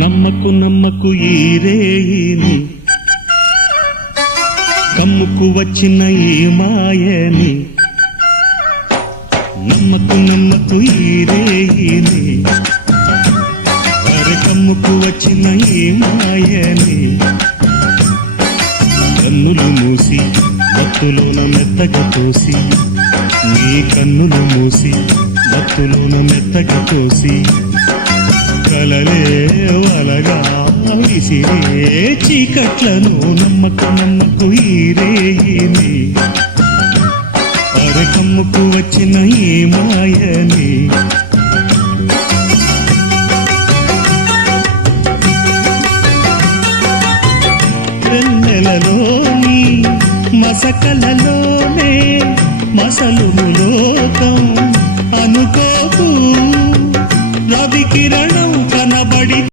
నమ్మకు నమ్మకు ఈ రేయిని, కమ్ముకు వచ్చిన ఈ మాయని. నమ్మకు నమ్మకు ఈ రేయిని, అరే కమ్ముకు వచ్చిన ఈ మాయని. కన్నులు మూసి మత్తులోన మెత్తగా తోసి, నీ కన్నులు మూసి మత్తులోన మెత్తగా తోసి, కలలే వలగా విసిరే చీకట్లను. నమ్మకు నమ్మకు ఈ రేయిని, అరే కమ్ముకు వచ్చిన ఈ మాయని. వెన్నెలలోని మసకలలోనే మసలుము లోకం అనుకోకు. రవి కిరణం కనబడి